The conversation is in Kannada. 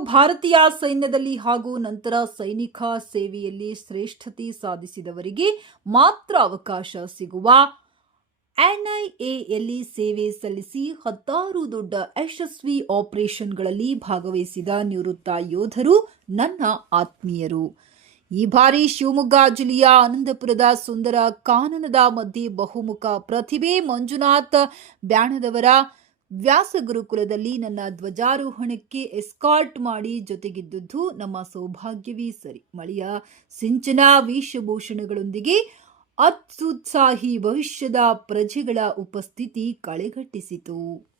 ಭಾರತೀಯ ಸೈನ್ಯದಲ್ಲಿ ಹಾಗೂ ನಂತರ ಸೈನಿಕ ಸೇವೆಯಲ್ಲಿ ಶ್ರೇಷ್ಠತೆ ಸಾಧಿಸಿದವರಿಗೆ ಮಾತ್ರ ಅವಕಾಶ ಸಿಗುವ ಎನ್ಐಎಯಲ್ಲಿ ಸೇವೆ ಸಲ್ಲಿಸಿ ಹತ್ತಾರು ದೊಡ್ಡ ಯಶಸ್ವಿ ಆಪರೇಷನ್ಗಳಲ್ಲಿ ಭಾಗವಹಿಸಿದ ನಿವೃತ್ತ ಯೋಧರು ನನ್ನ ಆತ್ಮೀಯರು. ಈ ಬಾರಿ ಶಿವಮೊಗ್ಗ ಜಿಲ್ಲೆಯ ಆನಂದಪುರದ ಸುಂದರ ಕಾನನದ ಮಧ್ಯೆ ಬಹುಮುಖ ಪ್ರತಿಭೆ ಮಂಜುನಾಥ್ ಬ್ಯಾಣದವರ ವ್ಯಾಸ ಗುರುಕುಲದಲ್ಲಿ ನನ್ನ ಧ್ವಜಾರೋಹಣಕ್ಕೆ ಎಸ್ಕಾರ್ಟ್ ಮಾಡಿ ಜೊತೆಗಿದ್ದುದು ನಮ್ಮ ಸೌಭಾಗ್ಯವೇ ಸರಿ. ಮಳೆಯ ಸಿಂಚನ ವೇಷಭೂಷಣಗಳೊಂದಿಗೆ ಅತ್ಯುತ್ಸಾಹಿ ಭವಿಷ್ಯದ ಪ್ರಜೆಗಳ ಉಪಸ್ಥಿತಿ ಕಳೆಗಟ್ಟಿಸಿತು.